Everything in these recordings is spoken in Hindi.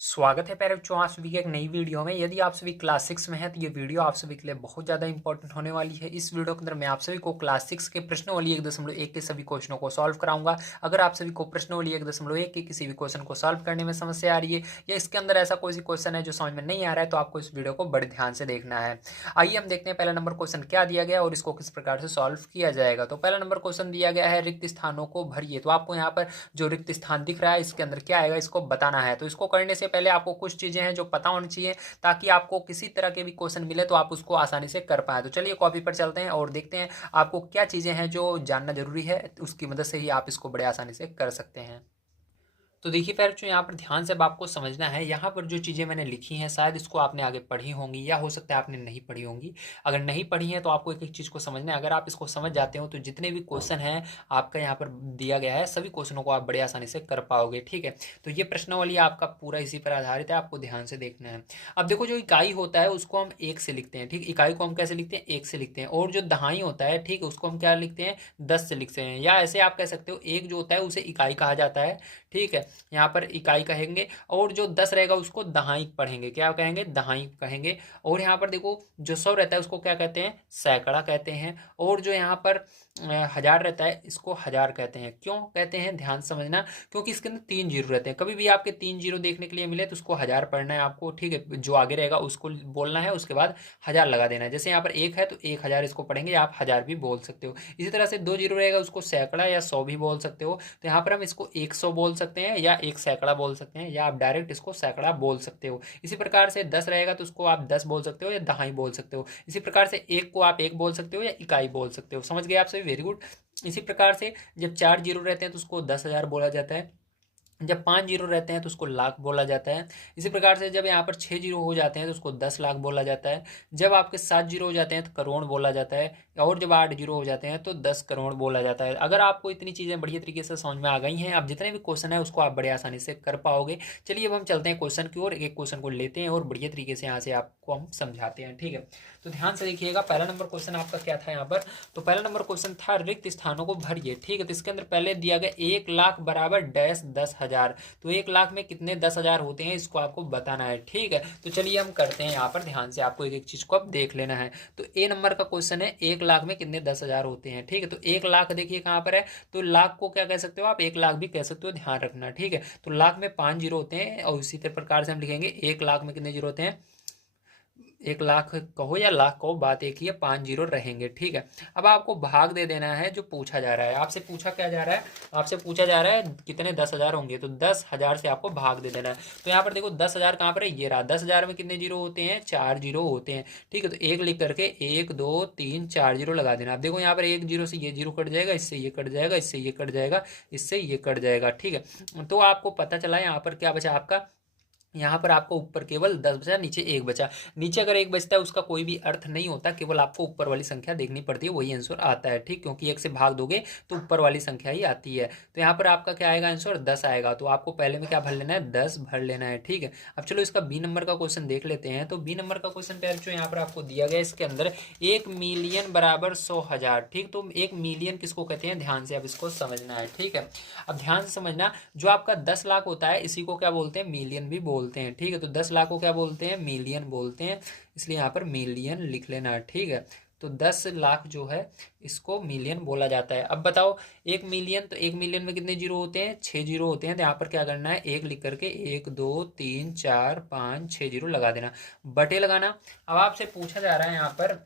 स्वागत है प्यारे बच्चों आप सभी की एक नई वीडियो में। यदि आप सभी क्लास 6 में हैं तो ये वीडियो आप सभी के लिए बहुत ज़्यादा इंपॉर्टेंट होने वाली है। इस वीडियो के अंदर मैं आप सभी को क्लास 6 के प्रश्नावली 1.1 के सभी क्वेश्चनों को सॉल्व कराऊंगा। अगर आप सभी को प्रश्नावली 1.1 के किसी भी क्वेश्चन को सॉल्व करने में समस्या आ रही है या इसके अंदर ऐसा कोई क्वेश्चन है जो समझ में नहीं आ रहा है तो आपको इस वीडियो को बड़े ध्यान से देखना है। आइए हम देखते हैं पहला नंबर क्वेश्चन क्या दिया गया और इसको किस प्रकार से सॉल्व किया जाएगा। तो पहला नंबर क्वेश्चन दिया गया है रिक्त स्थानों को भरिए। तो आपको यहाँ पर जो रिक्त स्थान दिख रहा है इसके अंदर क्या आएगा इसको बताना है। तो इसको करने से पहले आपको कुछ चीजें हैं जो पता होनी चाहिए ताकि आपको किसी तरह के भी क्वेश्चन मिले तो आप उसको आसानी से कर पाए। तो चलिए कॉपी पर चलते हैं और देखते हैं आपको क्या चीजें हैं जो जानना जरूरी है, उसकी मदद से ही आप इसको बड़े आसानी से कर सकते हैं। तो देखिए पैर बच्चों यहाँ पर ध्यान से अब आपको समझना है। यहाँ पर जो चीज़ें मैंने लिखी हैं शायद इसको आपने आगे पढ़ी होंगी या हो सकता है आपने नहीं पढ़ी होंगी। अगर नहीं पढ़ी है तो आपको एक एक चीज़ को समझना है। अगर आप इसको समझ जाते हो तो जितने भी क्वेश्चन हैं आपका यहाँ पर दिया गया है सभी क्वेश्चनों को आप बड़े आसानी से कर पाओगे। ठीक है, तो ये प्रश्नावली आपका पूरा इसी पर आधारित है, आपको ध्यान से देखना है। अब देखो जो इकाई होता है उसको हम एक से लिखते हैं। ठीक, इकाई को हम कैसे लिखते हैं? एक से लिखते हैं। और जो दहाई होता है ठीक उसको हम क्या लिखते हैं? 10 से लिखते हैं। या ऐसे आप कह सकते हो एक जो होता है उसे इकाई कहा जाता है। ठीक है, यहाँ पर इकाई कहेंगे और जो 10 रहेगा उसको दहाई पढ़ेंगे। क्या कहेंगे? दहाई कहेंगे। और यहाँ पर देखो जो 100 रहता है उसको क्या कहते हैं? सैकड़ा कहते हैं। और जो यहाँ पर 1000 रहता है इसको हजार कहते हैं। क्यों कहते हैं ध्यान समझना, क्योंकि इसके अंदर 3 जीरो रहते हैं। कभी भी आपके 3 जीरो देखने के लिए मिले तो उसको हजार पढ़ना है आपको। ठीक है, जो आगे रहेगा उसको बोलना है, उसके बाद हजार लगा देना है। जैसे यहाँ पर 1 है तो 1000 इसको पढ़ेंगे, आप हजार भी बोल सकते हो। इसी तरह से 2 जीरो रहेगा उसको सैकड़ा या 100 भी बोल सकते हो। तो यहाँ पर हम इसको 100 बोल सकते हैं या एक सैकड़ा बोल सकते हैं, या आप डायरेक्ट इसको सैकड़ा बोल सकते हो। इसी प्रकार से 10 रहेगा तो उसको आप 10 बोल सकते हो या दहाई बोल सकते हो। इसी प्रकार से एक को आप एक बोल सकते हो या इकाई बोल सकते हो। समझ गए आप सभी? Very good. इसी प्रकार से जब 4 जीरो रहते हैं तो उसको 10,000 बोला जाता है। जब 5 जीरो रहते हैं तो उसको लाख बोला जाता है। इसी प्रकार से जब यहाँ पर 6 जीरो हो जाते हैं तो उसको 10 लाख बोला जाता है। जब आपके 7 जीरो हो जाते हैं तो करोड़ बोला जाता है। और जब 8 जीरो हो जाते हैं तो 10 करोड़ बोला जाता है। अगर आपको इतनी चीज़ें बढ़िया तरीके से समझ में आ गई हैं, अब जितने भी क्वेश्चन है उसको आप बड़े आसानी से कर पाओगे। चलिए अब हम चलते हैं क्वेश्चन की ओर, एक एक क्वेश्चन को लेते हैं और बढ़िया तरीके से यहाँ से आपको हम समझाते हैं। ठीक है, तो ध्यान से देखिएगा पहला नंबर क्वेश्चन आपका क्या था यहाँ पर। तो पहला नंबर क्वेश्चन था रिक्त स्थानों को भरिए। ठीक है, तो इसके अंदर पहले दिया गया 1 लाख बराबर डैश 10,000। तो 1 लाख में कितने 10,000 होते हैं इसको आपको बताना है। ठीक है, तो चलिए हम करते हैं यहाँ पर ध्यान से, आपको एक एक चीज को अब देख लेना है। तो ए नंबर का क्वेश्चन है 1 लाख में कितने 10,000 होते हैं। ठीक है, तो 1 लाख देखिए कहाँ पर है, तो लाख को क्या कह सकते हो आप? 1 लाख भी कह सकते हो, ध्यान रखना। ठीक है, तो लाख में 5 जीरो होते हैं और इसी प्रकार से हम लिखेंगे 1 लाख में कितने जीरो होते हैं? 1 लाख कहो या लाख कहो, बात एक ही है, 5 जीरो रहेंगे। ठीक है, अब आपको भाग दे देना है जो पूछा जा रहा है। आपसे पूछा क्या जा रहा है? आपसे पूछा जा रहा है कितने 10,000 होंगे, तो 10,000 से आपको भाग दे देना है। तो यहाँ पर देखो 10,000 कहाँ पर है? ये रहा। 10,000 में कितने जीरो होते हैं? 4 जीरो होते हैं। ठीक है, तो एक लिख करके 1 2 3 4 जीरो लगा देना। अब देखो यहाँ पर एक जीरो से ये जीरो कट जाएगा, इससे ये कट जाएगा, इससे ये कट जाएगा, इससे ये कट जाएगा। ठीक है, तो आपको पता चला यहाँ पर क्या बचा आपका? यहाँ पर आपको ऊपर केवल 10 बचा, नीचे 1 बचा। नीचे अगर 1 बचता है उसका कोई भी अर्थ नहीं होता, केवल आपको ऊपर वाली संख्या देखनी पड़ती है, वही आंसर आता है। ठीक, क्योंकि 1 से भाग दोगे तो ऊपर वाली संख्या ही आती है। तो यहाँ पर आपका क्या आएगा? आंसर 10 आएगा। तो आपको पहले में क्या भर लेना है? 10 भर लेना है। ठीक है, अब चलो इसका बी नंबर का क्वेश्चन देख लेते हैं। तो बी नंबर का क्वेश्चन प्यार जो यहाँ पर आपको दिया गया इसके अंदर 1 मिलियन बराबर 100,000। ठीक, तो 1 मिलियन किसको कहते हैं? ध्यान से अब इसको समझना है। ठीक है, अब ध्यान से समझना, जो आपका 10 लाख होता है इसी को क्या बोलते हैं? मिलियन भी बोलते हैं। ठीक है, तो 10 लाख को क्या बोलते हैं? मिलियन बोलते हैं, इसलिए यहाँ पर मिलियन लिख लेना है। ठीक है, तो 10 लाख जो है इसको मिलियन बोला जाता है। अब बताओ 1 मिलियन, तो 1 मिलियन में कितने जीरो होते हैं? 6 जीरो होते हैं। तो यहाँ पर क्या करना है? एक लिख करके 1 2 3 4 5 6 जीरो लगा देना, बटे लगाना। अब आपसे पूछा जा रहा है यहाँ पर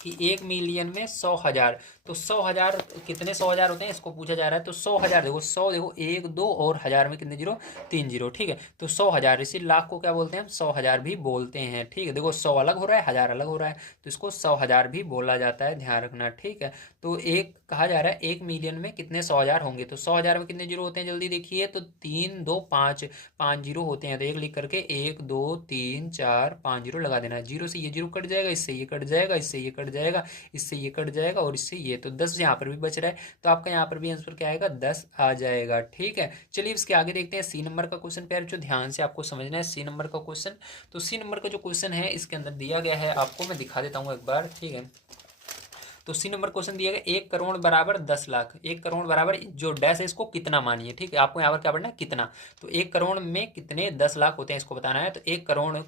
कि 1 मिलियन में 100,000, तो 100,000 कितने 100,000 होते हैं इसको पूछा जा रहा है। तो 100,000 देखो, 100 देखो 1 2 और हजार में कितने जीरो? 3 जीरो। ठीक है, तो 100,000, इसी लाख को क्या बोलते हैं हम? 100,000 भी बोलते हैं। ठीक है, देखो 100 अलग हो रहा है, हजार अलग हो रहा है, तो इसको 100,000 भी बोला जाता है, ध्यान रखना। ठीक है, तो एक कहा जा रहा है 1 मिलियन में कितने 100,000 होंगे, तो 100,000 में कितने जीरो होते हैं? जल्दी देखिए, तो 3 2 5 5 जीरो होते हैं। तो एक लिख करके 1 2 3 4 5 जीरो लगा देना। जीरो से ये जीरो कट जाएगा, इससे ये कट जाएगा, इससे ये कट जाएगा, इससे ये कट जाएगा और इससे ये, तो 10 यहाँ पर भी बच रहा है। तो आपका यहाँ पर भी आंसर क्या आएगा? 10 आ जाएगा। ठीक है, चलिए इसके आगे देखते हैं सी नंबर का क्वेश्चन। प्यार जो ध्यान से आपको समझना है सी नंबर का क्वेश्चन। तो सी नंबर का जो क्वेश्चन है इसके अंदर दिया गया है, आपको मैं दिखा देता हूँ एक बार। ठीक है, तो सी नंबर क्वेश्चन दिया गया 1 करोड़ बराबर 10 लाख। 1 करोड़ बराबर जो डैश है इसको कितना मानिए, ठीक है, आपको यहाँ पर क्या पढ़ना है कितना। तो 1 करोड़ में कितने 10 लाख होते हैं इसको बताना है। तो 1 करोड़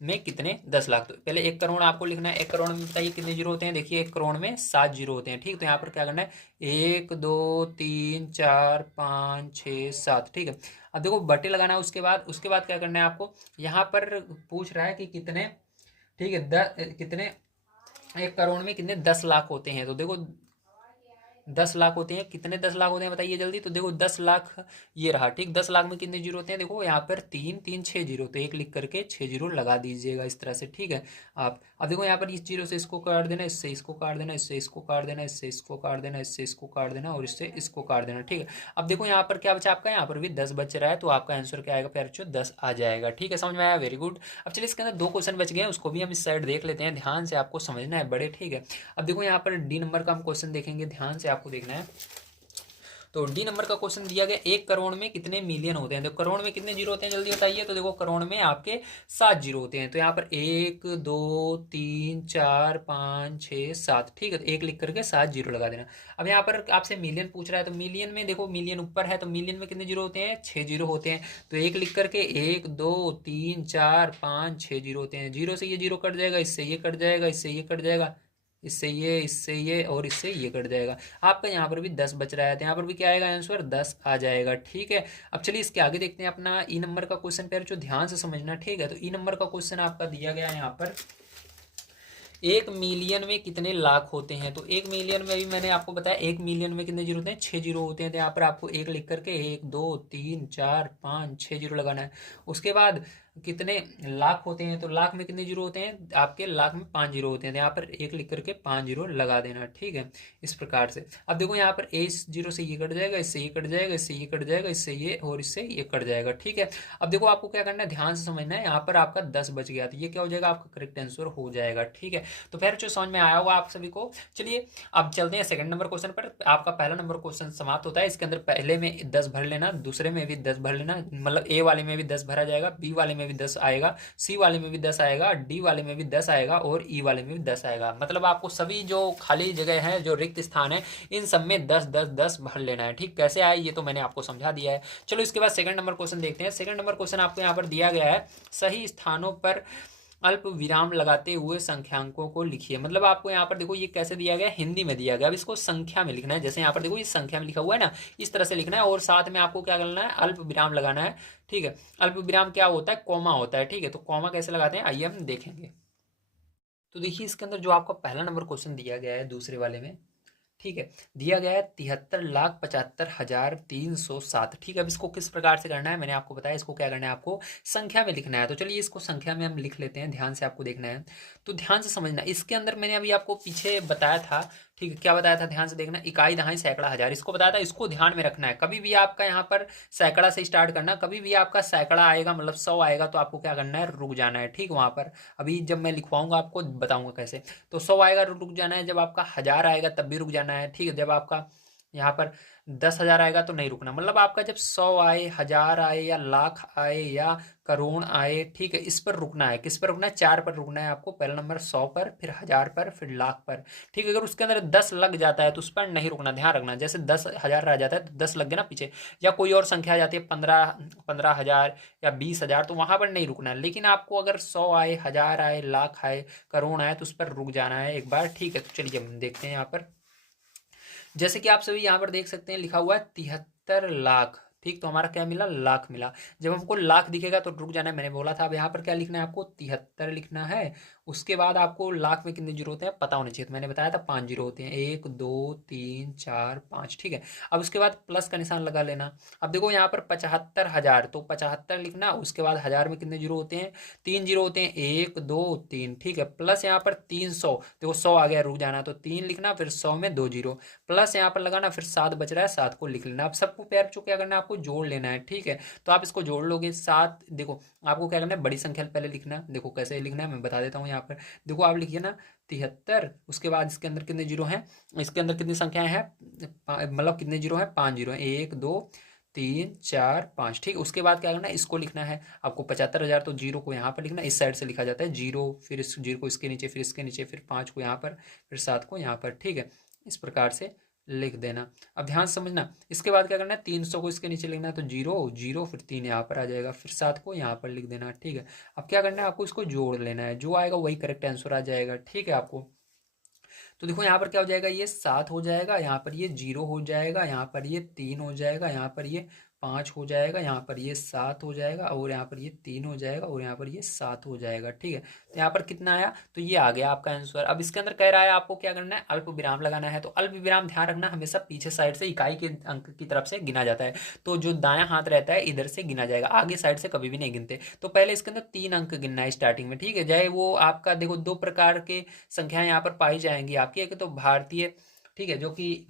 में कितने 10 लाख, तो पहले 1 करोड़ आपको लिखना है। 1 करोड़ में बताइए कितने जीरो होते हैं, देखिए 1 करोड़ में 7 जीरो होते हैं, ठीक। तो यहाँ पर क्या करना है 1 2 3 4 5 6 7, ठीक है। अब देखो बटे लगाना है, उसके बाद क्या करना है आपको, यहाँ पर पूछ रहा है कि कितने, ठीक है, कितने 1 करोड़ में कितने 10 लाख होते हैं। तो देखो 10 लाख होते हैं, कितने 10 लाख होते हैं बताइए जल्दी। तो देखो 10 लाख ये रहा, ठीक। 10 लाख में कितने जीरो होते हैं, देखो यहाँ पर 3 3 6 जीरो, तो एक लिख करके 6 जीरो लगा दीजिएगा इस तरह से, ठीक है। आप अब देखो यहाँ पर इस जीरो से इसको काट देना, इससे इसको काट देना, इससे इसको काट देना, इससे इसको काट देना, इससे इसको काट देना और इससे इसको काट देना, ठीक है। अब देखो यहाँ पर क्या बचा आपका, यहाँ पर भी 10 बच रहा है, तो आपका आंसर क्या आएगा प्यारे बच्चों, 10 आ जाएगा, ठीक है। समझ में आया, वेरी गुड। अब चलिए इसके अंदर 2 क्वेश्चन बच गए हैं, उसको भी हम इस साइड देख लेते हैं, ध्यान से आपको समझना है बड़े, ठीक है। अब देखो यहाँ पर डी नंबर का हम क्वेश्चन देखेंगे, ध्यान से आपको देखना है। तो डी नंबर का क्वेश्चन दिया गया 1 करोड़ में कितने मिलियन होते हैं। तो करोड़ में कितने जीरो होते हैं जल्दी बताइए। तो देखो करोड़ में आपके 7 जीरो होते हैं। तो यहाँ पर 1 2 3 4 5 6 7, ठीक है। तो एक लिख करके 7 जीरो लगा देना। अब यहाँ पर आपसे मिलियन पूछ रहा है, तो मिलियन में देखो मिलियन ऊपर है, तो मिलियन में कितने जीरो होते हैं, 6 जीरो होते हैं। तो एक लिख करके 1 2 3 4 5 6 जीरो होते हैं। जीरो से ये जीरो कट जाएगा, इससे ये कट जाएगा, इससे ये कट जाएगा, इससे ये और इससे ये कट जाएगा। आपका यहाँ पर भी 10 बच रहा है, तो यहाँ पर भी क्या आएगा आंसर, 10 आ जाएगा, ठीक है। अब चलिए इसके आगे देखते हैं अपना ई नंबर का क्वेश्चन, पर जो ध्यान से समझना, ठीक है। तो ई नंबर का क्वेश्चन आपका दिया गया है यहाँ पर 1 मिलियन में कितने लाख होते हैं। तो 1 मिलियन में भी मैंने आपको बताया 1 मिलियन में कितने जीरो होते हैं, 6 जीरो होते हैं। तो यहाँ पर आपको एक लिख करके 1 2 3 4 5 6 जीरो लगाना है। उसके बाद कितने लाख होते हैं, तो लाख में कितने जीरो होते हैं, आपके लाख में 5 जीरो होते हैं। तो यहाँ पर एक लिख करके 5 जीरो लगा देना, ठीक है, इस प्रकार से। अब देखो यहाँ पर इस जीरो से ये कट जाएगा, इससे ये कट जाएगा, इससे ये कट जाएगा, इससे ये और इससे ये कट जाएगा, ठीक है। अब देखो आपको क्या करना है, ध्यान से समझना है। यहाँ पर आपका 10 बच गया, तो ये क्या हो जाएगा, आपका करेक्ट आंसर हो जाएगा, ठीक है। तो फिर जो समझ में आया होगा आप सभी को। चलिए अब चलते हैं सेकंड नंबर क्वेश्चन पर। आपका पहला नंबर क्वेश्चन समाप्त होता है। इसके अंदर पहले में 10 भर लेना, दूसरे में भी 10 भर लेना, मतलब ए वाले में भी 10 भरा जाएगा, बी वाले में भी 10 आएगा, सी वाले में भी 10 आएगा, डी वाले में भी 10 आएगा और ई वाले में भी 10 आएगा। मतलब आपको सभी जो खाली जगह है, जो रिक्त स्थान है, इन सब में 10 10 10 भर लेना है, ठीक। कैसे आए ये तो मैंने आपको समझा दिया है। चलो इसके बाद सेकंड नंबर क्वेश्चन देखते हैं। सेकंड नंबर क्वेश्चन आपको यहाँ पर दिया गया है, सही स्थानों पर अल्प विराम लगाते हुए संख्यांकों को लिखिए। मतलब आपको यहाँ पर देखो ये कैसे दिया गया, हिंदी में दिया गया। अब इसको संख्या में लिखना है, जैसे यहाँ पर देखो इस संख्या में लिखा हुआ है ना, इस तरह से लिखना है। और साथ में आपको क्या करना है, अल्प विराम लगाना है, ठीक है। अल्प विराम क्या होता है, कॉमा होता है, ठीक है। तो कॉमा कैसे लगाते हैं आइए हम देखेंगे। तो देखिए इसके अंदर जो आपका पहला नंबर क्वेश्चन दिया गया है दूसरे वाले में, ठीक है, दिया गया है 73,75,307, ठीक है। अब इसको किस प्रकार से करना है मैंने आपको बताया। इसको क्या करना है, आपको संख्या में लिखना है। तो चलिए इसको संख्या में हम लिख लेते हैं, ध्यान से आपको देखना है। तो ध्यान से समझना, इसके अंदर मैंने अभी आपको पीछे बताया था, ठीक है, क्या बताया था, ध्यान से देखना। इकाई, दहाई, सैकड़ा, हजार, इसको बताया था। इसको ध्यान में रखना है। कभी भी आपका यहाँ पर सैकड़ा से स्टार्ट करना, कभी भी आपका सैकड़ा आएगा मतलब 100 आएगा, तो आपको क्या करना है, रुक जाना है, ठीक। वहाँ पर अभी जब मैं लिखवाऊंगा आपको बताऊंगा कैसे। तो 100 आएगा रुक जाना है, जब आपका 1000 आएगा तब भी रुक जाना है, ठीक है। जब आपका यहाँ पर 10,000 आएगा तो नहीं रुकना। मतलब आपका जब 100 आए, 1000 आए या लाख आए या करोड़ आए, ठीक है, इस पर रुकना है। किस पर रुकना है, 4 पर रुकना है आपको। पहला नंबर 100 पर, फिर 1000 पर, फिर लाख पर, ठीक है। अगर उसके अंदर 10 लग जाता है तो उस पर नहीं रुकना, ध्यान रखना। जैसे 10,000 रह जाता है तो 10 लग गया ना पीछे, या कोई और संख्या आ जाती है 15,000 या 20,000, तो वहां पर नहीं रुकना है। लेकिन आपको अगर 100 आए, 1000 आए, लाख आए, करोड़ आए, तो उस पर रुक जाना है एक बार, ठीक है। तो चलिए हम देखते हैं यहाँ पर। जैसे कि आप सभी यहाँ पर देख सकते हैं लिखा हुआ है 73 लाख, ठीक। तो हमारा क्या मिला, लाख मिला। जब हमको लाख दिखेगा तो रुक जाना है, मैंने बोला था। अब यहाँ पर क्या लिखना है आपको, 73 लिखना है। उसके बाद आपको लाख में कितने जीरो होते हैं पता होने चाहिए, तो मैंने बताया था 5 जीरो होते हैं, 1 2 3 4 5, ठीक है। अब उसके बाद प्लस का निशान लगा लेना। अब देखो यहाँ पर 75,000, तो 75 लिखना। उसके बाद 1000 में कितने जीरो होते हैं, 3 जीरो होते हैं, 1 2 3, ठीक है। प्लस यहाँ पर 300, देखो 100 आ गया, रुक जाना, तो 3 लिखना, फिर 100 में 2 जीरो, प्लस यहाँ पर लगाना, फिर 7 बच रहा है, 7 को लिख लेना। अब सबको प्यार चो क्या करना है, आपको जोड़ लेना है, ठीक है। तो आप इसको जोड़ लोगे 7, देखो आपको क्या करना है, बड़ी संख्या पहले लिखना। देखो कैसे लिखना है मैं बता देता हूँ। यहाँ पर देखो आप लिखिए ना 73, उसके बाद इसके अंदर कितने जीरो हैं, इसके अंदर कितनी संख्याएं हैं, मतलब कितने जीरो हैं, 5 जीरो हैं, 1 2 3 4 5, ठीक है। उसके बाद क्या करना है, इसको लिखना है आपको 75,000, तो जीरो को यहाँ पर लिखना, इस साइड से लिखा जाता है जीरो, फिर इस जीरो को इसके नीचे, फिर इसके नीचे, फिर 5 को यहाँ पर, फिर 7 को यहाँ पर, ठीक है। इस प्रकार से लिख देना। अब ध्यान से समझना, इसके बाद क्या करना है, 300 को इसके नीचे लिखना है, तो जीरो जीरो, फिर 3 यहाँ पर आ जाएगा, फिर 7 को यहाँ पर लिख देना, ठीक है। अब क्या करना है, आपको इसको जोड़ लेना है, जो आएगा वही करेक्ट आंसर आ जाएगा, ठीक है आपको। तो देखो यहाँ पर क्या हो जाएगा, ये 7 हो जाएगा, यहाँ पर ये 0 हो जाएगा, यहाँ पर ये 3 हो जाएगा, यहाँ पर ये 5 हो जाएगा, यहाँ पर ये 7 हो जाएगा, और यहाँ पर ये 3 हो जाएगा, और यहाँ पर ये 7 हो जाएगा, ठीक है। तो यहाँ पर कितना आया, तो ये आ गया आपका आंसर। अब इसके अंदर कह रहा है आपको क्या करना है, अल्प विराम लगाना है। तो अल्प विराम ध्यान रखना, हमेशा पीछे साइड से इकाई के अंक की तरफ से गिना जाता है। तो जो दायां हाथ रहता है इधर से गिना जाएगा, आगे साइड से कभी भी नहीं गिनते। तो पहले इसके अंदर 3 अंक गिनना है स्टार्टिंग में, ठीक है। चाहे वो आपका देखो 2 प्रकार के संख्याएं यहाँ पर पाई जाएंगी आपकी, एक तो भारतीय, ठीक है, जो कि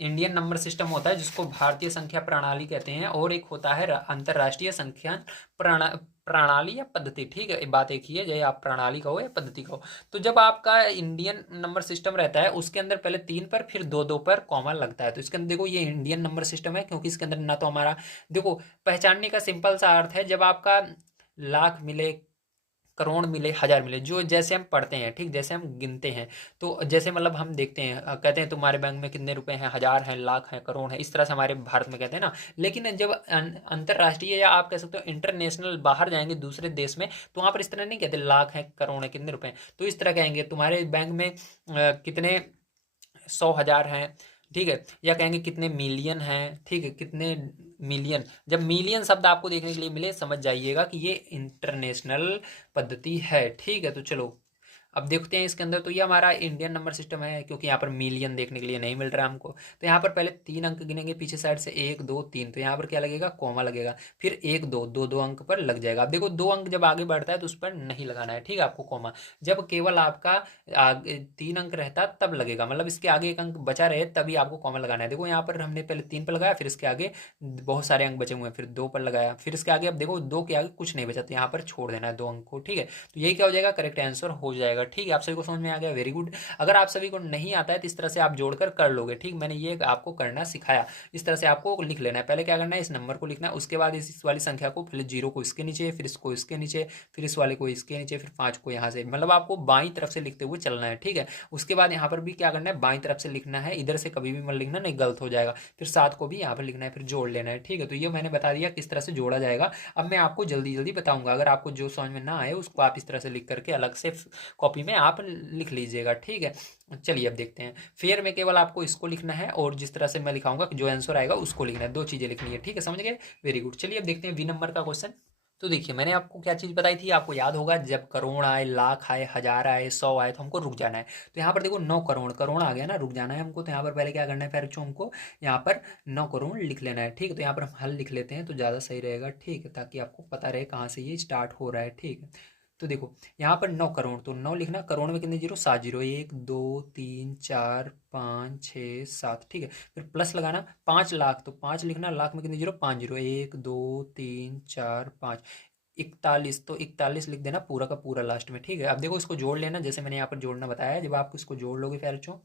इंडियन नंबर सिस्टम होता है जिसको भारतीय संख्या प्रणाली कहते हैं, और एक होता है अंतरराष्ट्रीय संख्या प्रणाली या पद्धति, ठीक है। बात एक ही है, चाहे आप प्रणाली कहो या पद्धति कहो। तो जब आपका इंडियन नंबर सिस्टम रहता है उसके अंदर पहले 3 पर फिर 2 पर कॉमा लगता है। तो इसके अंदर देखो ये इंडियन नंबर सिस्टम है, क्योंकि इसके अंदर ना तो हमारा, देखो पहचानने का सिंपल सा अर्थ है, जब आपका लाख मिले, करोड़ मिले, हजार मिले, जो जैसे हम पढ़ते हैं, ठीक, जैसे हम गिनते हैं, तो जैसे मतलब हम देखते हैं, कहते हैं तुम्हारे बैंक में कितने रुपए हैं, हजार हैं, लाख हैं, करोड़ हैं, इस तरह से हमारे भारत में कहते हैं ना। लेकिन जब अंतरराष्ट्रीय या आप कह सकते हो इंटरनेशनल बाहर जाएंगे दूसरे देश में, तो वहाँ पर इस तरह नहीं कहते लाख हैं, करोड़ हैं, कितने रुपए हैं, तो इस तरह कहेंगे तुम्हारे बैंक में कितने 100,000 हैं, ठीक है, या कहेंगे कितने मिलियन हैं, ठीक है, कितने मिलियन। जब मिलियन शब्द आपको देखने के लिए मिले, समझ जाइएगा कि ये इंटरनेशनल पद्धति है, ठीक है। तो चलो अब देखते हैं इसके अंदर, तो ये हमारा इंडियन नंबर सिस्टम है, क्योंकि यहाँ पर मिलियन देखने के लिए नहीं मिल रहा है हमको। तो यहाँ पर पहले 3 अंक गिनेंगे पीछे साइड से, 1 2 3, तो यहाँ पर क्या लगेगा, कॉमा लगेगा, फिर 1 2, 2 अंक पर लग जाएगा। अब देखो 2 अंक जब आगे बढ़ता है तो उस पर नहीं लगाना है, ठीक है, आपको कॉमा। जब केवल आपका 3 अंक रहता तब लगेगा, मतलब इसके आगे 1 अंक बचा रहे तभी आपको कॉमा लगाना है। देखो यहाँ पर हमने पहले 3 पर लगाया, फिर इसके आगे बहुत सारे अंक बचे हुए हैं, फिर 2 पर लगाया, फिर इसके आगे, अब देखो 2 के आगे कुछ नहीं बचा, तो यहाँ पर छोड़ देना है 2 अंक को, ठीक है। तो यही क्या हो जाएगा, करेक्ट आंसर हो जाएगा, ठीक है। आप सभी को समझ में आ गया, वेरी गुड। अगर आप सभी को नहीं आता है तो इस तरह से आप जोड़कर कर लोगे, ठीक, मैंने ये आपको करना सिखाया। इस तरह से आपको लिख लेना है, पहले क्या करना है, इस नंबर को लिखना है, उसके बाद इस वाली संख्या को, पहले 0 को इसके नीचे, फिर इसको इसके नीचे, फिर इस वाले को इसके नीचे, फिर 5 को यहाँ से, मतलब आपको बाईं तरफ से लिखते हुए चलना है, ठीक है। उसके बाद यहाँ पर भी क्या करना है, बाईं तरफ से लिखना है, इधर से कभी भी मत लिखना, नहीं गलत हो जाएगा। फिर 7 को भी यहाँ पर लिखना है, फिर जोड़ लेना है, ठीक है। तो ये मैंने बता दिया किस तरह से जोड़ा जाएगा। अब मैं आपको जल्दी जल्दी बताऊंगा, अगर आपको जो समझ में ना आए उसको आप इस तरह से लिख करके अलग से कॉपी में आप लिख लीजिएगा, ठीक है। चलिए अब देखते हैं, फेयर में केवल आपको इसको लिखना है, और जिस तरह से मैं लिखाऊंगा जो आंसर आएगा उसको लिखना है, 2 चीजें लिखनी है, ठीक है, समझ गए, वेरी गुड। चलिए अब देखते हैं वी नंबर का क्वेश्चन। तो देखिए मैंने आपको क्या चीज़ बताई थी, आपको याद होगा, जब करोड़ आए, लाख आए, हजार आए, 100 आए, तो हमको रुक जाना है। तो यहाँ पर देखो 9 करोड़, करोड़ आ गया ना, रुक जाना है हमको। तो यहाँ पर पहले क्या करना है, फिर हमको यहाँ पर 9 करोड़ लिख लेना है, ठीक है। तो यहाँ पर हम हल लिख लेते हैं तो ज़्यादा सही रहेगा, ठीक है, ताकि आपको पता रहे कहाँ से ये स्टार्ट हो रहा है, ठीक है। तो देखो यहाँ पर 9 करोड़, तो 9 लिखना, करोड़ में कितने जीरो, 7 जीरो, 1 2 3 4 5 6 7, ठीक है। फिर प्लस लगाना, 5 लाख, तो 5 लिखना, लाख में कितने जीरो, 5 जीरो, 1 2 3 4 5, 41, तो 41 लिख देना पूरा का पूरा लास्ट में, ठीक है। अब देखो इसको जोड़ लेना, जैसे मैंने यहाँ पर जोड़ना बताया, जब आप इसको जोड़ लोगे बच्चों,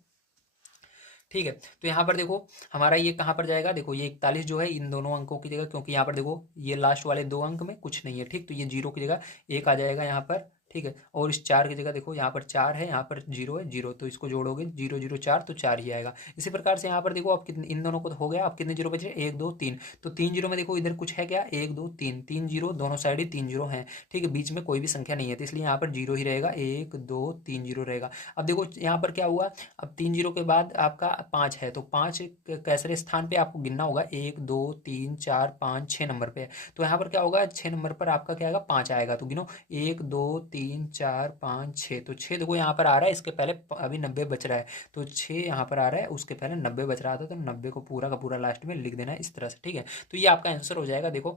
ठीक है। तो यहाँ पर देखो हमारा ये कहाँ पर जाएगा, देखो ये 41 जो है इन दोनों अंकों की जगह, क्योंकि यहाँ पर देखो ये लास्ट वाले 2 अंक में कुछ नहीं है, ठीक, तो ये 0 की जगह 1 आ जाएगा यहाँ पर, ठीक है। और इस 4 की जगह देखो यहाँ पर 4 है, यहाँ पर 0 है, 0, तो इसको जोड़ोगे 0 0 4, तो 4 ही आएगा। इसी प्रकार से यहाँ पर देखो अब कितने, इन दोनों को तो हो गया, अब कितने जीरो बचे, 1 2 3, तो 3 जीरो में देखो इधर कुछ है क्या, 1 2 3, 3 जीरो दोनों साइड ही 3 जीरो हैं, ठीक है, बीच में कोई भी संख्या नहीं है, तो इसलिए यहाँ पर 0 ही रहेगा, 1 2 3 जीरो रहेगा। अब देखो यहाँ पर क्या हुआ, अब 3 जीरो के बाद आपका 5 है, तो 5 कैसरे स्थान पे आपको गिनना होगा, 1 2 3 4 5 6 नंबर पे है। तो यहाँ पर क्या होगा, 6 नंबर पर आपका क्या आएगा, 5 आएगा, तो गिनो 1 2 3 4 5 6, तो 6 देखो यहाँ पर आ रहा है, इसके पहले अभी 90 बच रहा है, तो 6 यहाँ पर आ रहा है, उसके पहले 90 बच रहा था, तो 90 को पूरा का पूरा लास्ट में लिख देना है इस तरह से, ठीक है। तो ये आपका आंसर हो जाएगा, देखो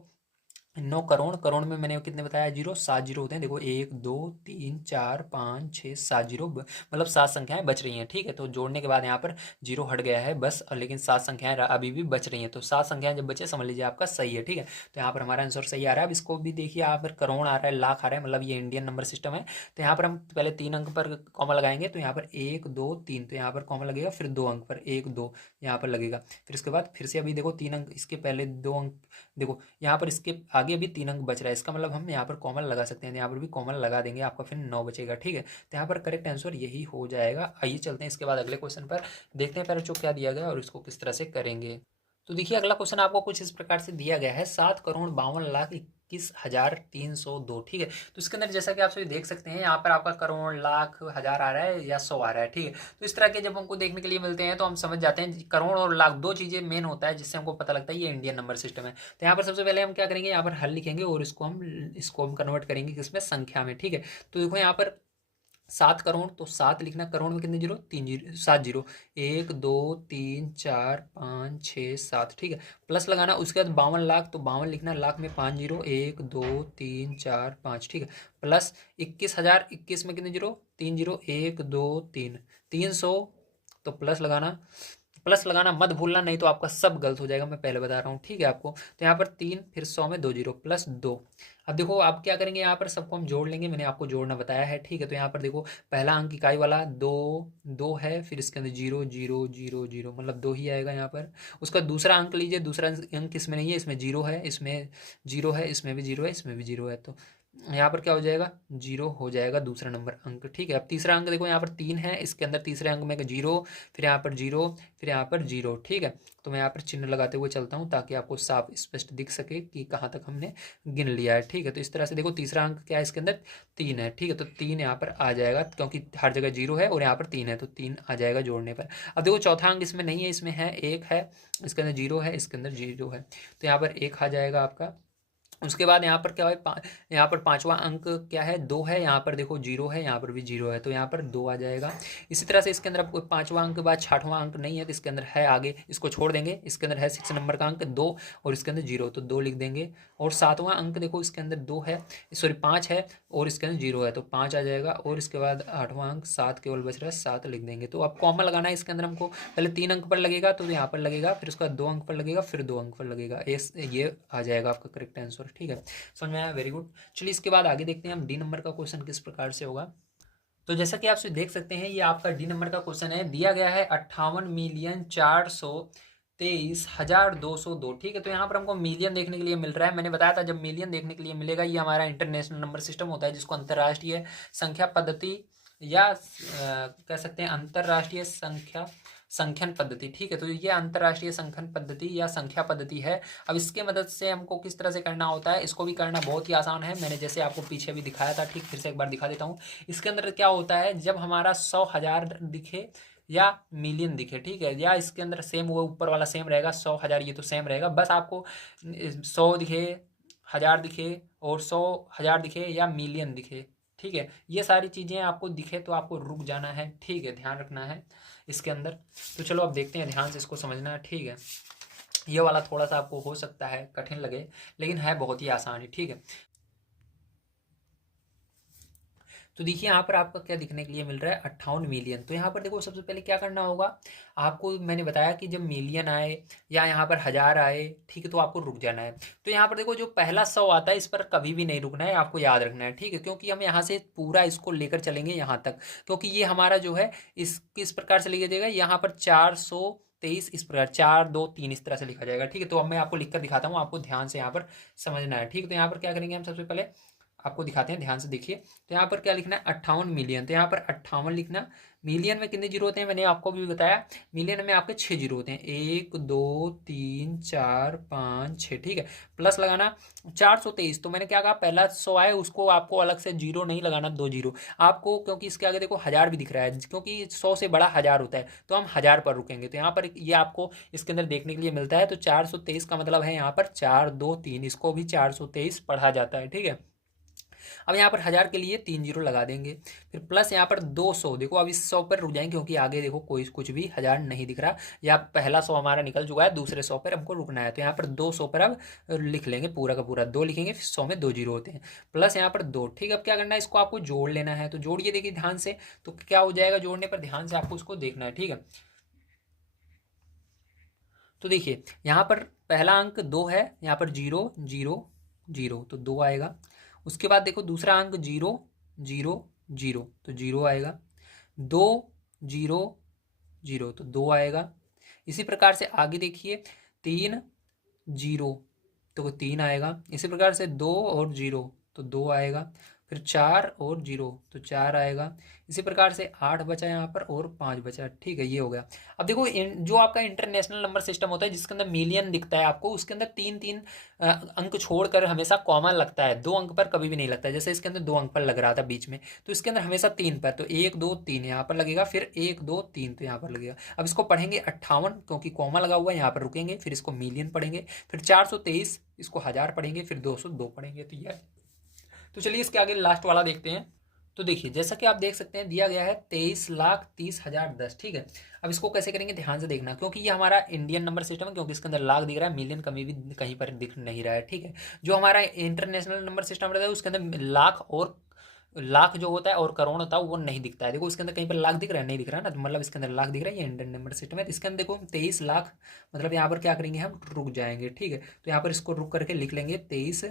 9 करोड़, करोड़ में मैंने कितने बताया, जीरो, 7 जीरो होते हैं। देखो 1 2 3 4 5 6 7 जीरो, मतलब 7 संख्याएं बच रही हैं। ठीक है, तो जोड़ने के बाद यहाँ पर जीरो हट गया है बस, लेकिन 7 संख्याएं अभी भी बच रही हैं। तो 7 संख्याएं जब बचे समझ लीजिए आपका सही है। ठीक है, तो यहाँ पर हमारा आंसर सही आ रहा है। अब इसको भी देखिए, यहाँ पर करोड़ आ रहा है, लाख आ रहा है, मतलब ये इंडियन नंबर सिस्टम है। तो यहाँ पर हम पहले 3 अंक पर कॉमा लगाएंगे, तो यहाँ पर 1 2 3, तो यहाँ पर कॉमा लगेगा, फिर 2 अंक पर 1 2 यहाँ पर लगेगा। फिर उसके बाद फिर से अभी देखो 3 अंक, इसके पहले 2 अंक, देखो यहाँ पर इसके आगे अभी 3 अंक बच रहा है, इसका मतलब हम यहाँ पर कॉमन लगा सकते हैं। यहाँ पर भी कॉमन लगा देंगे, आपका फिर 9 बचेगा। ठीक है, तो यहाँ पर करेक्ट आंसर यही हो जाएगा। आइए चलते हैं इसके बाद अगले क्वेश्चन पर, देखते हैं पहले जो क्या दिया गया और इसको किस तरह से करेंगे। तो देखिए अगला क्वेश्चन आपको कुछ इस प्रकार से दिया गया है, 7 करोड़ 52 लाख 21 हजार 302। ठीक है, तो इसके अंदर जैसा कि आप सभी देख सकते हैं, यहाँ पर आपका करोड़, लाख, हजार आ रहा है या 100 आ रहा है। ठीक है, तो इस तरह के जब हमको देखने के लिए मिलते हैं तो हम समझ जाते हैं करोड़ और लाख दो चीजें मेन होता है जिससे हमको पता लगता है ये इंडियन नंबर सिस्टम है। तो यहाँ पर सबसे पहले हम क्या करेंगे, यहाँ पर हल लिखेंगे और इसको हम कन्वर्ट करेंगे किसमें, संख्या में। ठीक है, तो देखो यहाँ पर 7 करोड़, तो 7 लिखना, करोड़ में कितने जीरो, 3 जीरो, 7 जीरो, 1 2 3 4 5 6 7। ठीक है, प्लस लगाना, उसके बाद 52 लाख, तो 52 लिखना, लाख में 5 जीरो, 1 2 3 4 5। ठीक है, प्लस 21 हजार, 21 में कितने जीरो, 3 जीरो, 1 2 3, 300, तो प्लस लगाना मत भूलना, नहीं तो आपका सब गलत हो जाएगा, मैं पहले बता रहा हूँ। ठीक है आपको, तो यहाँ पर 3, फिर 100 में 2 जीरो, प्लस 2। अब देखो आप क्या करेंगे, यहाँ पर सबको हम जोड़ लेंगे, मैंने आपको जोड़ना बताया है। ठीक है, तो यहाँ पर देखो पहला अंक इकाई वाला 2 2 है, फिर इसके अंदर जीरो जीरो जीरो जीरो, मतलब 2 ही आएगा यहाँ पर। उसका दूसरा अंक लीजिए, दूसरा अंक इसमें नहीं है, इसमें जीरो है, इसमें जीरो है, इसमें भी जीरो है, इसमें भी जीरो है, तो यहाँ पर क्या हो जाएगा, जीरो हो जाएगा दूसरा नंबर अंक। ठीक है, अब तीसरा अंक देखो, यहाँ पर 3 है, इसके अंदर तीसरे अंक में जीरो, फिर यहाँ पर जीरो, फिर यहाँ पर जीरो। ठीक है, तो मैं यहाँ पर चिन्ह लगाते हुए चलता हूँ ताकि आपको साफ स्पष्ट दिख सके कि कहाँ तक हमने गिन लिया है। ठीक है, तो इस तरह से देखो तीसरा अंक क्या है, इसके अंदर 3 है। ठीक है, तो 3 यहाँ पर आ जाएगा क्योंकि हर जगह जीरो है और यहाँ पर 3 है, तो 3 आ जाएगा जोड़ने पर। अब देखो चौथा अंक इसमें नहीं है, इसमें है 1 है, इसके अंदर जीरो है, इसके अंदर जीरो है, तो यहाँ पर 1 आ जाएगा आपका। उसके बाद यहाँ पर क्या है, यहाँ पर पांचवा अंक क्या है, 2 है, यहाँ पर देखो जीरो है, यहाँ पर भी जीरो है, तो यहाँ पर 2 आ जाएगा। इसी तरह से इसके अंदर आपको पांचवा अंक के बाद छठवां अंक नहीं है, तो इसके अंदर है आगे, इसको छोड़ देंगे। इसके अंदर है 6 नंबर का अंक 2 और इसके अंदर जीरो, तो 2 लिख देंगे। और सातवां अंक देखो इसके अंदर 2 है, सॉरी 5 है, और इसके अंदर जीरो है, तो 5 आ जाएगा। और इसके बाद आठवां अंक 7 केवल बच रहा है, 7 लिख देंगे। तो अब कॉमा लगाना है इसके अंदर हमको, पहले 3 अंक पर लगेगा तो यहाँ पर लगेगा, फिर उसका 2 अंक पर लगेगा, फिर 2 अंक पर लगेगा, ये आ जाएगा आपका करेक्ट आंसर। ठीक है, समझ में आया, वेरी गुड। चलिए इसके बाद आगे देखते हैं हम डी नंबर का क्वेश्चन किस प्रकार से होगा। तो जैसा कि आप देख सकते हैं, ये आपका डी नंबर का क्वेश्चन है, दिया गया है 58,423,202। ठीक है, तो यहाँ पर हमको मिलियन देखने के लिए मिल रहा है। मैंने बताया था जब मिलियन देखने के लिए मिलेगा, ये हमारा इंटरनेशनल नंबर सिस्टम होता है जिसको अंतर्राष्ट्रीय संख्या पद्धति या कह सकते हैं अंतर्राष्ट्रीय संख्यन पद्धति। ठीक है, तो ये अंतर्राष्ट्रीय संख्यन पद्धति या संख्या पद्धति है। अब इसके मदद से हमको किस तरह से करना होता है, इसको भी करना बहुत ही आसान है। मैंने जैसे आपको पीछे भी दिखाया था, ठीक फिर से एक बार दिखा देता हूँ। इसके अंदर क्या होता है, जब हमारा 100,000 दिखे या मिलियन दिखे, ठीक है, या इसके अंदर सेम, वो ऊपर वाला सेम रहेगा, 100,000 ये तो सेम रहेगा, बस आपको 100 दिखे, 1000 दिखे और 100,000 दिखे या मिलियन दिखे, ठीक है, ये सारी चीज़ें आपको दिखे तो आपको रुक जाना है। ठीक है, ध्यान रखना है इसके अंदर। तो चलो अब देखते हैं, ध्यान से इसको समझना है। ठीक है, ये वाला थोड़ा सा आपको हो सकता है कठिन लगे, लेकिन है बहुत ही आसान है। ठीक है, तो देखिए यहाँ पर आपका क्या दिखने के लिए मिल रहा है, 58 मिलियन। तो यहाँ पर देखो सबसे पहले क्या करना होगा आपको, मैंने बताया कि जब मिलियन आए या यहाँ पर हजार आए, ठीक है, तो आपको रुक जाना है। तो यहाँ पर देखो जो पहला 100 आता है, इस पर कभी भी नहीं रुकना है, आपको याद रखना है। ठीक है, क्योंकि हम यहाँ से पूरा इसको लेकर चलेंगे यहाँ तक, क्योंकि ये हमारा जो है इस प्रकार से लिखा जाएगा, यहाँ पर 423 इस प्रकार, 4 2 3 इस तरह से लिखा जाएगा। ठीक है, तो अब मैं आपको लिख कर दिखाता हूँ, आपको ध्यान से यहाँ पर समझना है। ठीक है, तो यहाँ पर क्या करेंगे हम, सबसे पहले आपको दिखाते हैं, ध्यान से देखिए। तो यहाँ पर क्या लिखना है, 58 मिलियन, तो यहाँ पर 58 लिखना। मिलियन में कितने जीरो होते हैं, मैंने आपको भी बताया, मिलियन में आपके 6 जीरो होते हैं, 1 2 3 4 5 6। ठीक है, प्लस लगाना 423, तो मैंने क्या कहा, पहला 100 आए उसको आपको अलग से जीरो नहीं लगाना, 2 जीरो आपको, क्योंकि इसके आगे देखो हजार भी दिख रहा है, क्योंकि 100 से बड़ा हजार होता है, तो हम हजार पर रुकेंगे। तो यहाँ पर ये आपको इसके अंदर देखने के लिए मिलता है। तो 423 का मतलब है यहाँ पर 4 2 3, इसको भी 423 पढ़ा जाता है। ठीक है, अब यहाँ पर 1000 के लिए 3 जीरो लगा देंगे, फिर प्लस यहाँ पर 200। देखो अब इस 100 पर रुक जाएंगे क्योंकि आगे देखो कोई कुछ भी 1000 नहीं दिख रहा, या पहला 100 हमारा निकल चुका है, दूसरे 100 पर हमको रुकना है। तो यहाँ पर 200 पर अब लिख लेंगे पूरा का पूरा, 2 लिखेंगे, फिर 100 में 2 जीरो होते हैं, प्लस यहाँ पर 2। ठीक है, अब क्या करना है, इसको आपको जोड़ लेना है। तो जोड़िए, देखिए ध्यान से, तो क्या हो जाएगा जोड़ने पर, ध्यान से आपको उसको देखना है। ठीक है, तो देखिए यहाँ पर पहला अंक 2 है, यहाँ पर 0 0 0 तो 2 आएगा। उसके बाद देखो दूसरा अंक 0 0 0 तो 0 आएगा, 2 0 0 तो 2 आएगा। इसी प्रकार से आगे देखिए 3 0 तो 3 आएगा। इसी प्रकार से 2 और 0 तो 2 आएगा, फिर 4 और 0 तो 4 आएगा। इसी प्रकार से 8 बचा यहाँ पर और 5 बचा। ठीक है, ये हो गया। अब देखो जो आपका इंटरनेशनल नंबर सिस्टम होता है जिसके अंदर मिलियन दिखता है आपको, उसके अंदर 3 3 अंक छोड़कर हमेशा कॉमा लगता है, 2 अंक पर कभी भी नहीं लगता है। जैसे इसके अंदर 2 अंक पर लग रहा था बीच में, तो इसके अंदर हमेशा 3 पर, तो 1 2 3 यहाँ पर लगेगा, फिर 1 2 3 तो यहाँ पर लगेगा। अब इसको पढ़ेंगे 58 क्योंकि कॉमा लगा हुआ है, यहाँ पर रुकेंगे, फिर इसको मिलियन पढ़ेंगे, फिर 423, इसको 1000 पढ़ेंगे, फिर 202 पढ़ेंगे। तो यह, तो चलिए इसके आगे लास्ट वाला देखते हैं। तो देखिए जैसा कि आप देख सकते हैं दिया गया है 23,30,10। ठीक है, अब इसको कैसे करेंगे ध्यान से देखना, क्योंकि ये हमारा इंडियन नंबर सिस्टम है, क्योंकि इसके अंदर लाख दिख रहा है, मिलियन कभी भी कहीं पर दिख नहीं रहा है। ठीक है, जो हमारा इंटरनेशनल नंबर सिस्टम रहता है उसके अंदर लाख जो होता है और करोड़ होता है वो नहीं दिखता है। देखो इसके अंदर कहीं पर लाख दिख रहा है, नहीं दिख रहा है ना, तो मतलब इसके अंदर लाख दिख रहा है, ये इंडियन नंबर सिस्टम है। तो इसके अंदर देखो 23 लाख, मतलब यहाँ पर क्या करेंगे हम, रुक जाएंगे। ठीक है, तो यहाँ पर इसको रुक करके लिख लेंगे 23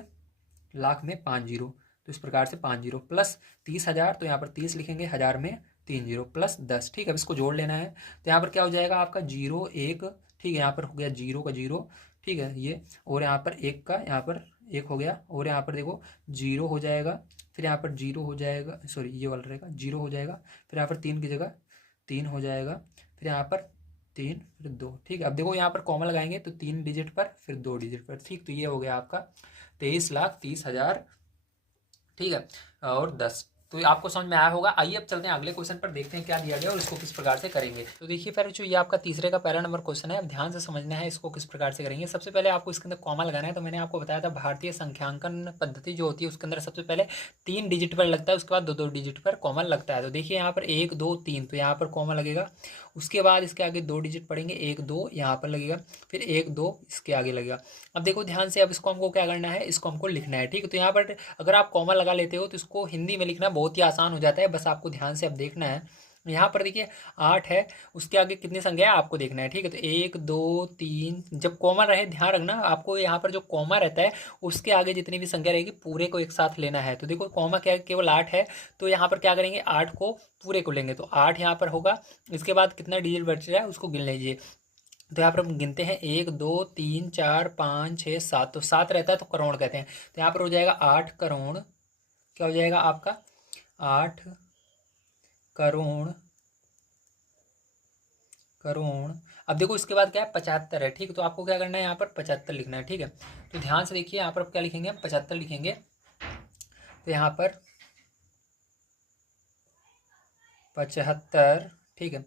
लाख में 5 जीरो, तो इस प्रकार से 5 जीरो, प्लस 30,000, तो यहाँ पर 30 लिखेंगे, 1000 में 3 जीरो, प्लस 10। ठीक है, अब इसको जोड़ लेना है। तो यहाँ पर क्या हो जाएगा आपका 0 1। ठीक है, यहाँ पर हो गया 0 का 0। ठीक है, ये, और यहाँ पर 1 का, यहाँ पर 1 हो गया, और यहाँ पर देखो 0 हो जाएगा, फिर यहाँ पर 0 हो जाएगा, सॉरी ये वाला रहेगा, 0 हो जाएगा, फिर यहाँ पर 3 की जगह 3 हो जाएगा, फिर यहाँ पर 3, फिर 2। ठीक है, अब देखो यहाँ पर कॉमा लगाएंगे तो 3 डिजिट पर, फिर 2 डिजिट पर। ठीक, तो ये हो गया आपका 23,30,000। ठीक है, और 10। तो ये आपको समझ में आया होगा। आइए अब चलते हैं अगले क्वेश्चन पर, देखते हैं क्या दिया गया और इसको किस प्रकार से करेंगे। तो देखिए फिर जो ये आपका तीसरे का पहला नंबर क्वेश्चन है, अब ध्यान से समझना है इसको किस प्रकार से करेंगे। सबसे पहले आपको इसके अंदर कॉमा लगाना है। तो मैंने आपको बताया था भारतीय संख्यांकन पद्धति जो होती है उसके अंदर सबसे पहले 3 डिजिट पर लगता है, उसके बाद 2 2 डिजिट पर कॉमा लगता है। तो देखिए यहाँ पर 1 2 3, तो यहाँ पर कॉमा लगेगा, उसके बाद इसके आगे 2 डिजिट पढ़ेंगे, 1 2 यहाँ पर लगेगा, फिर 1 2 इसके आगे लगेगा। अब देखो ध्यान से, अब इसको हमको क्या करना है, इसको हमको लिखना है। ठीक है, तो यहाँ पर अगर आप कॉमा लगा लेते हो तो इसको हिंदी में लिखना बहुत ही आसान हो जाता है। बस आपको ध्यान से अब देखना है, यहाँ पर देखिए 8 है, उसके आगे कितनी संख्या है आपको देखना है। ठीक है, तो 1 2 3, जब कॉमा रहे ध्यान रखना आपको, यहाँ पर जो कॉमा रहता है उसके आगे जितनी भी संख्या रहेगी पूरे को एक साथ लेना है। तो देखो कॉमा क्या केवल 8 है, तो यहाँ पर क्या करेंगे, 8 को पूरे को लेंगे, तो 8 यहाँ पर होगा। इसके बाद कितना डिजिट बच रहा है उसको गिन लीजिए। तो यहाँ पर हम गिनते हैं 1 2 3 4 5 6 7, तो 7 रहता है तो करोड़ कहते हैं। तो यहाँ पर हो जाएगा 8 करोड़, क्या हो जाएगा आपका 8 करोड़ करोड़। अब देखो इसके बाद क्या है, 75 है। ठीक है, तो आपको क्या करना है, यहाँ पर 75 लिखना है। ठीक है, तो ध्यान से देखिए यहाँ पर क्या लिखेंगे, हम 75 लिखेंगे। तो यहाँ पर 75। ठीक है,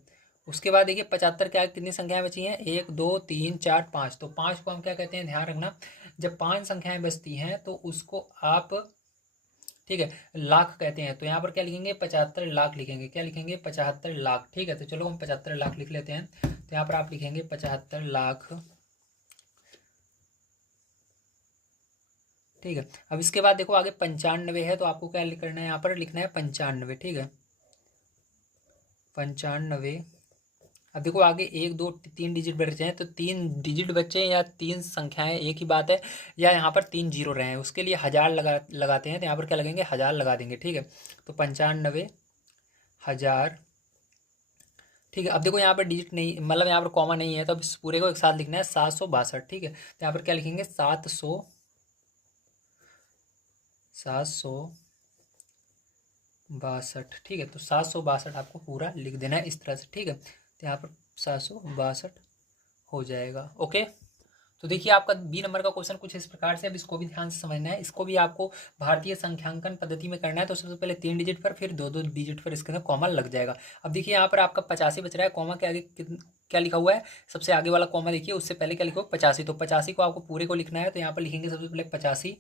उसके बाद देखिए 75 क्या, कितनी संख्याएं बची हैं, 1 2 3 4 5, तो 5 को हम क्या कहते हैं, ध्यान रखना, जब 5 संख्याएं बचती हैं तो उसको आप, ठीक है, लाख कहते हैं। तो यहाँ पर क्या लिखेंगे, 75 लाख लिखेंगे। क्या लिखेंगे, 75 लाख। ठीक है, तो चलो हम 75 लाख लिख लेते हैं। तो यहाँ पर आप लिखेंगे 75 लाख। ठीक है, अब इसके बाद देखो आगे 95 है, तो आपको क्या करना है, यहाँ पर लिखना है 95। ठीक है, 95। अब देखो आगे 1 2 3 डिजिट बचे हैं, तो 3 डिजिट बचे हैं या 3 संख्याएं एक ही बात है, या यहाँ पर 3 जीरो रहे हैं, उसके लिए 1000 लगाते हैं। तो यहाँ पर क्या लगेंगे, 1000 लगा देंगे। ठीक है, तो 95,000। ठीक है, अब देखो यहाँ पर डिजिट नहीं, मतलब यहाँ पर कॉमा नहीं है, तो अब इस पूरे को एक साथ लिखना है 762। ठीक है, तो यहाँ पर क्या लिखेंगे, 762। ठीक है, तो 762 आपको पूरा लिख देना है इस तरह से। ठीक है, तो यहाँ पर 762 हो जाएगा। ओके, तो देखिए आपका बी नंबर का क्वेश्चन कुछ इस प्रकार से। अब इसको भी ध्यान से समझना है, इसको भी आपको भारतीय संख्यांकन पद्धति में करना है। तो सबसे पहले 3 डिजिट पर, फिर 2 2 डिजिट पर इसके अंदर कॉमा लग जाएगा। अब देखिए यहाँ पर आपका 85 बच रहा है, कॉमा के आगे क्या लिखा हुआ है, सबसे आगे वाला कॉमा देखिए, उससे पहले क्या लिखा हुआ 85, तो 85 को आपको पूरे को लिखना है। तो यहाँ पर लिखेंगे सबसे पहले 85।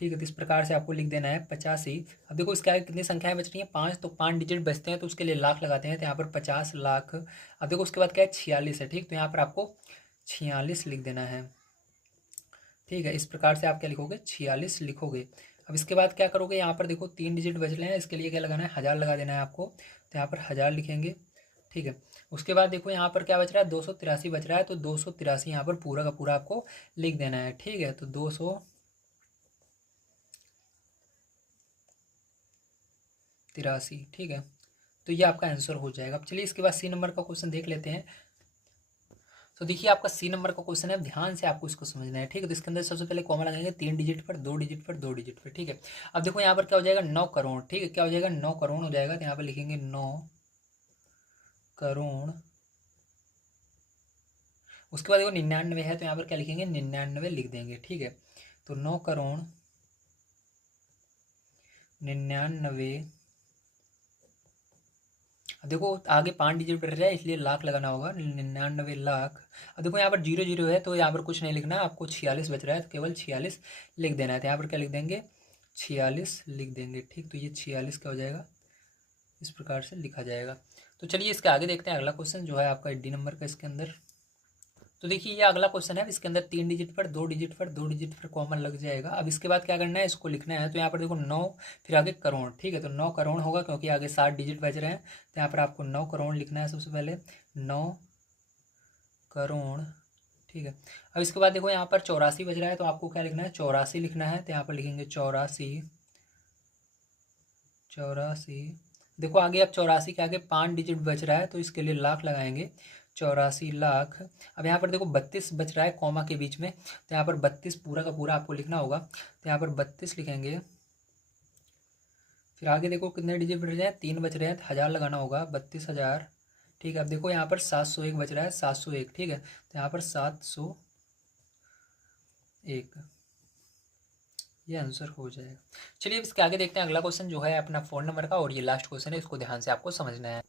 ठीक है। तो इस प्रकार से आपको लिख देना है 85। अब देखो इसके आगे कितनी संख्याएं बच रही हैं, 5, तो 5 डिजिट बचते हैं तो उसके लिए लाख लगाते हैं, तो यहाँ पर 50 लाख। अब देखो उसके बाद क्या है, 46 है, ठीक। तो यहाँ पर आपको 46 लिख देना है, ठीक है। इस प्रकार से आप क्या लिखोगे, 46 लिखोगे। अब इसके बाद क्या करोगे, यहाँ पर देखो 3 डिजिट बच रहे हैं, इसके लिए क्या लगाना है, 1000 लगा देना है आपको, तो यहाँ पर 1000 लिखेंगे, ठीक है। उसके बाद देखो यहाँ पर क्या बच रहा है, 283 बच रहा है, तो 283 यहाँ पर पूरा का पूरा आपको लिख देना है, ठीक है। तो 283, ठीक है। तो ये आपका आंसर हो जाएगा। अब चलिए इसके बाद सी नंबर का क्वेश्चन देख लेते हैं। तो देखिए आपका सी नंबर का क्वेश्चन है, अब ध्यान से आपको इसको समझना है, ठीक है। तो इसके अंदर सबसे पहले कॉमा लगाएंगे 3 डिजिट पर, 2 डिजिट पर, 2 डिजिट पर, ठीक है। अब देखो यहाँ पर क्या हो जाएगा, 9 करोड़, ठीक है। क्या हो जाएगा, 9 करोड़ हो जाएगा, तो यहाँ पर लिखेंगे 9 करोड़। उसके बाद देखो 99 है, तो यहाँ पर क्या लिखेंगे, 99 लिख देंगे, ठीक है। तो 9 करोड़ 99। अब देखो आगे 5 डिजिट पर है इसलिए लाख लगाना होगा, 99 लाख। अब देखो यहाँ पर 00 है, तो यहाँ पर कुछ नहीं लिखना, आपको 46 बच रहा है, तो केवल 46 लिख देना है। तो यहाँ पर क्या लिख देंगे, 46 लिख देंगे, ठीक। तो ये 46 क्या हो जाएगा, इस प्रकार से लिखा जाएगा। तो चलिए इसके आगे देखते हैं, अगला क्वेश्चन जो है आपका 80 नंबर का इसके अंदर। तो देखिए ये अगला क्वेश्चन है, इसके अंदर 3 डिजिट पर, 2 डिजिट पर, 2 डिजिट पर कॉमन लग जाएगा। अब इसके बाद क्या करना है, इसको लिखना है। तो यहाँ पर देखो 9, फिर आगे करोड़, ठीक है। तो 9 करोड़ होगा क्योंकि आगे 7 डिजिट बच रहे हैं, तो यहाँ पर आपको 9 करोड़ लिखना है सबसे पहले, 9 करोड़, ठीक है। अब इसके बाद देखो यहाँ पर 84 बज रहा है, तो आपको क्या लिखना है, 84 लिखना है। तो यहाँ पर लिखेंगे 84, 84। देखो आगे अब 84 के आगे 5 डिजिट बच रहा है, तो इसके लिए लाख लगाएंगे, 84 लाख। अब यहाँ पर देखो 32 बच रहा है कॉमा के बीच में, तो यहाँ पर 32 पूरा का पूरा आपको लिखना होगा, तो यहाँ पर 32 लिखेंगे। फिर आगे देखो कितने डिजिट बच रहे हैं, 3 बच रहे हैं, तो 1000 लगाना होगा, 32,000, ठीक है। अब देखो यहाँ पर 701 बच रहा है, 701, ठीक है। तो यहाँ पर 701, ये आंसर हो जाएगा। चलिए अब इसके आगे देखते हैं, अगला क्वेश्चन जो है अपना 4 नंबर का, और ये लास्ट क्वेश्चन है, इसको ध्यान से आपको समझना है।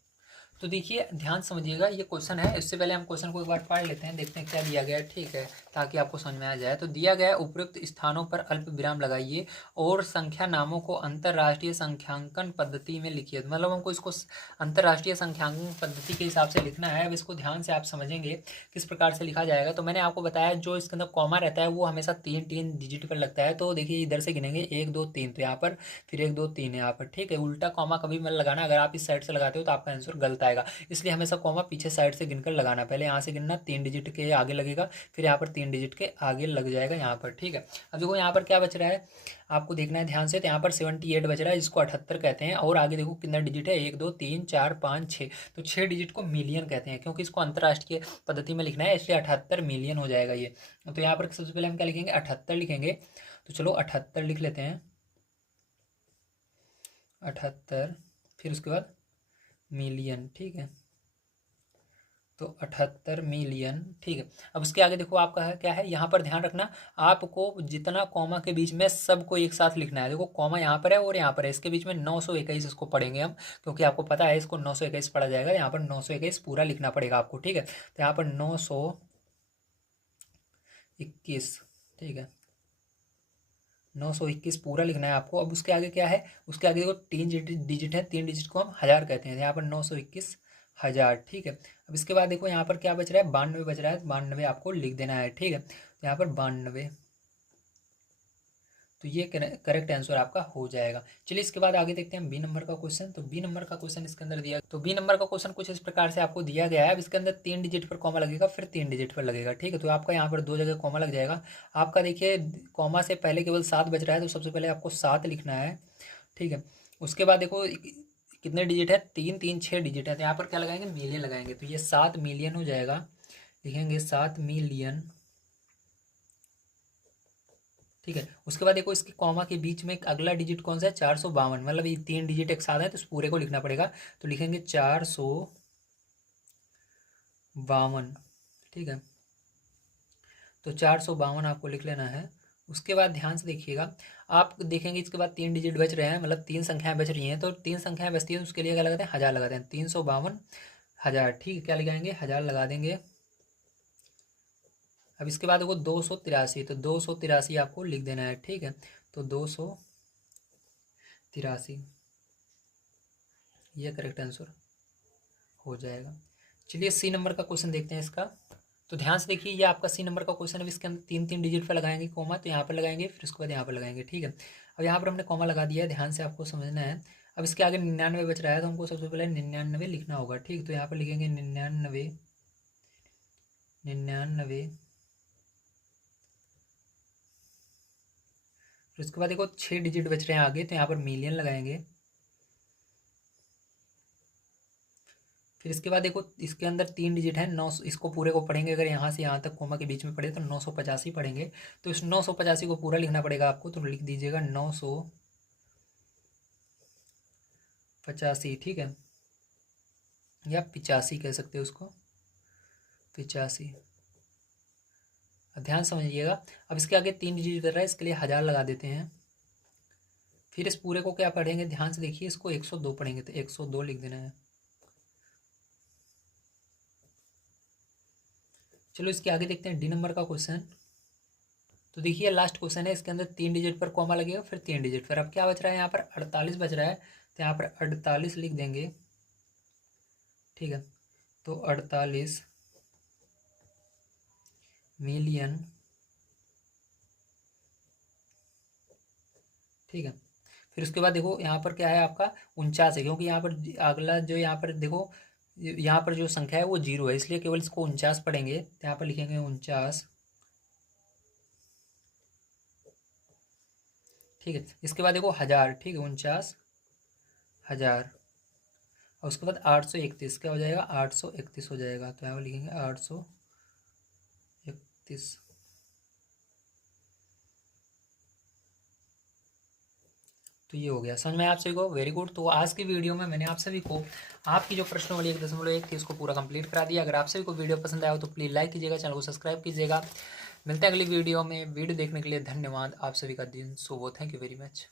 तो देखिए ध्यान समझिएगा, ये क्वेश्चन है, इससे पहले हम क्वेश्चन को एक बार पढ़ लेते हैं, देखते हैं क्या दिया गया है, ठीक है, ताकि आपको समझ में आ जाए। तो दिया गया है, उपयुक्त स्थानों पर अल्प विराम लगाइए और संख्या नामों को अंतर्राष्ट्रीय संख्यांकन पद्धति में लिखिए। मतलब हमको इसको अंतर्राष्ट्रीय संख्यांकन पद्धति के हिसाब से लिखना है। अब इसको ध्यान से आप समझेंगे किस प्रकार से लिखा जाएगा। तो मैंने आपको बताया जो इसके अंदर कॉमा रहता है वो हमेशा 3 डिजिट पर लगता है। तो देखिए इधर से गिनेंगे 1 2 3, तो यहाँ पर फिर 1 2 3 यहाँ पर, ठीक है। उल्टा कॉमा कभी मत लगाना, अगर आप इस साइड से लगाते हो तो आपका आंसर गलत आएगा, इसलिए हमेशा कॉमा पीछे साइड से गिनकर लगाना। पहले यहाँ से गिनना, 3 डिजिट के आगे लगेगा, फिर यहाँ पर 3 डिजिट के आगे लग जाएगा यहाँ पर, ठीक है। अब देखो यहाँ पर क्या बच रहा है, आपको देखना है ध्यान से। तो यहाँ पर 78 बच रहा है, जिसको 78 कहते हैं, और आगे देखो कितना डिजिट है, 1 2 3 4 5 6, तो 6 डिजिट को मिलियन कहते हैं, क्योंकि इसको अंतर्राष्ट्रीय पद्धति में लिखना है, इसलिए 78 मिलियन हो जाएगा ये। तो यहाँ पर सबसे पहले हम क्या लिखेंगे, 78 लिखेंगे। तो चलो 78 लिख लेते हैं, 78, फिर उसके बाद मिलियन, ठीक है। तो 78 मिलियन, ठीक है। अब उसके आगे देखो आपका है क्या है, यहाँ पर ध्यान रखना, आपको जितना कॉमा के बीच में सबको एक साथ लिखना है। देखो कॉमा यहाँ पर है और यहाँ पर है, इसके बीच में 921 इसको पढ़ेंगे हम, क्योंकि आपको पता है इसको 921 पढ़ा जाएगा, यहाँ पर 921 पूरा लिखना पड़ेगा आपको, ठीक है। तो यहाँ पर 921, ठीक है, 921 पूरा लिखना है आपको। अब उसके आगे क्या है, उसके आगे देखो 3 डिजिट है, 3 डिजिट को हम 1000 कहते हैं, यहाँ पर 921,000, ठीक है। अब इसके बाद देखो यहाँ पर क्या बच रहा है, 92 बच रहा है, 92 आपको लिख देना है, ठीक है। तो यहाँ पर 92, तो ये करेक्ट आंसर आपका हो जाएगा। चलिए इसके बाद आगे देखते हैं बी नंबर का क्वेश्चन। तो बी नंबर का क्वेश्चन इसके अंदर दिया, तो बी नंबर का क्वेश्चन कुछ इस प्रकार से आपको दिया गया है। अब इसके अंदर 3 डिजिट पर कॉमा लगेगा, फिर 3 डिजिट पर लगेगा, ठीक है। तो आपका यहाँ पर 2 जगह कॉमा लग जाएगा। आपका देखिए कॉमा से पहले केवल 7 बच रहा है, तो सबसे पहले आपको 7 लिखना है, ठीक है। उसके बाद देखो कितने डिजिट है, 3 3 6 डिजिट है, तो यहाँ पर क्या लगाएंगे, मिलियन लगाएंगे, तो ये 7 मिलियन हो जाएगा, लिखेंगे 7 मिलियन, ठीक है। उसके बाद देखो इसके कॉमा के बीच में अगला डिजिट कौन सा है, 452, मतलब ये 3 डिजिट एक साथ है, तो इस पूरे को लिखना पड़ेगा, तो लिखेंगे 452, ठीक है। तो 452 आपको लिख लेना है। उसके बाद ध्यान से देखिएगा, आप देखेंगे इसके बाद 3 डिजिट बच रहे हैं, मतलब 3 संख्याएं बच रही हैं, तो 3 संख्याएं बचती है, तो उसके लिए क्या लगाते हैं, 1000 लगाते हैं, 352,000, ठीक है। क्या लगाएंगे, 1000 लगा देंगे। अब इसके बाद देखो 283, तो 283 आपको लिख देना है, ठीक है। तो 283 ये करेक्ट आंसर हो जाएगा। चलिए सी नंबर का क्वेश्चन देखते हैं इसका। तो ध्यान से देखिए, ये आपका सी नंबर का क्वेश्चन है। इसके अंदर 3 डिजिट पर लगाएंगे कॉमा, तो यहाँ पर लगाएंगे, फिर उसके बाद यहाँ पर लगाएंगे, ठीक है। अब यहाँ पर हमने कॉमा लगा दिया है, ध्यान से आपको समझना है। अब इसके आगे 99 बच रहा है, तो हमको सबसे पहले 99 लिखना होगा, ठीक। तो यहाँ पर लिखेंगे 99 फिर उसके बाद देखो 6 डिजिट बच रहे हैं आगे, तो यहाँ पर मिलियन लगाएंगे। फिर इसके बाद देखो इसके अंदर 3 डिजिट है 9, इसको पूरे को पढ़ेंगे। अगर यहाँ से यहाँ तक कोमा के बीच में पढ़े तो 985 पढ़ेंगे। तो इस 985 को पूरा लिखना पड़ेगा आपको, तो लिख दीजिएगा 985, ठीक है, या 85 कह सकते हो उसको, 85। ध्यान समझिएगा। अब इसके आगे 3 डिजिट कर रहा है, इसके लिए 1000 लगा देते हैं। फिर इस पूरे को क्या पढ़ेंगे, ध्यान से देखिए, इसको 102 पढ़ेंगे, तो 102 लिख देना है। चलो इसके आगे देखते हैं डी नंबर का क्वेश्चन। तो देखिए लास्ट क्वेश्चन है, इसके अंदर 3 डिजिट पर कॉमा लगेगा, फिर 3 डिजिट, फिर अब क्या बच रहा है, यहाँ पर 48 बच रहा है, तो यहाँ पर 48 लिख देंगे, ठीक है। तो 48 मिलियन, ठीक है। फिर उसके बाद देखो यहाँ पर क्या है आपका 49 है, क्योंकि यहाँ पर अगला जो यहाँ पर देखो, यहाँ पर जो संख्या है वो 0 है, इसलिए केवल इसको 49 पढ़ेंगे। तो यहाँ पर लिखेंगे 49, ठीक है। इसके बाद देखो 1000, ठीक है, 49,000। और उसके बाद 831 क्या हो जाएगा, 831 हो जाएगा। तो यहाँ पर लिखेंगे 831। तो ये हो गया, समझ में आप सभी को, वेरी गुड। तो आज की वीडियो में मैंने आप सभी को आपकी जो प्रश्न वाली 1.1 थी उसको पूरा कंप्लीट करा दिया। अगर आप सभी को वीडियो पसंद आया हो तो प्लीज़ लाइक कीजिएगा, चैनल को सब्सक्राइब कीजिएगा। मिलते हैं अगली वीडियो में। वीडियो देखने के लिए धन्यवाद। आप सभी का दिन शुभ हो। Thank you very much.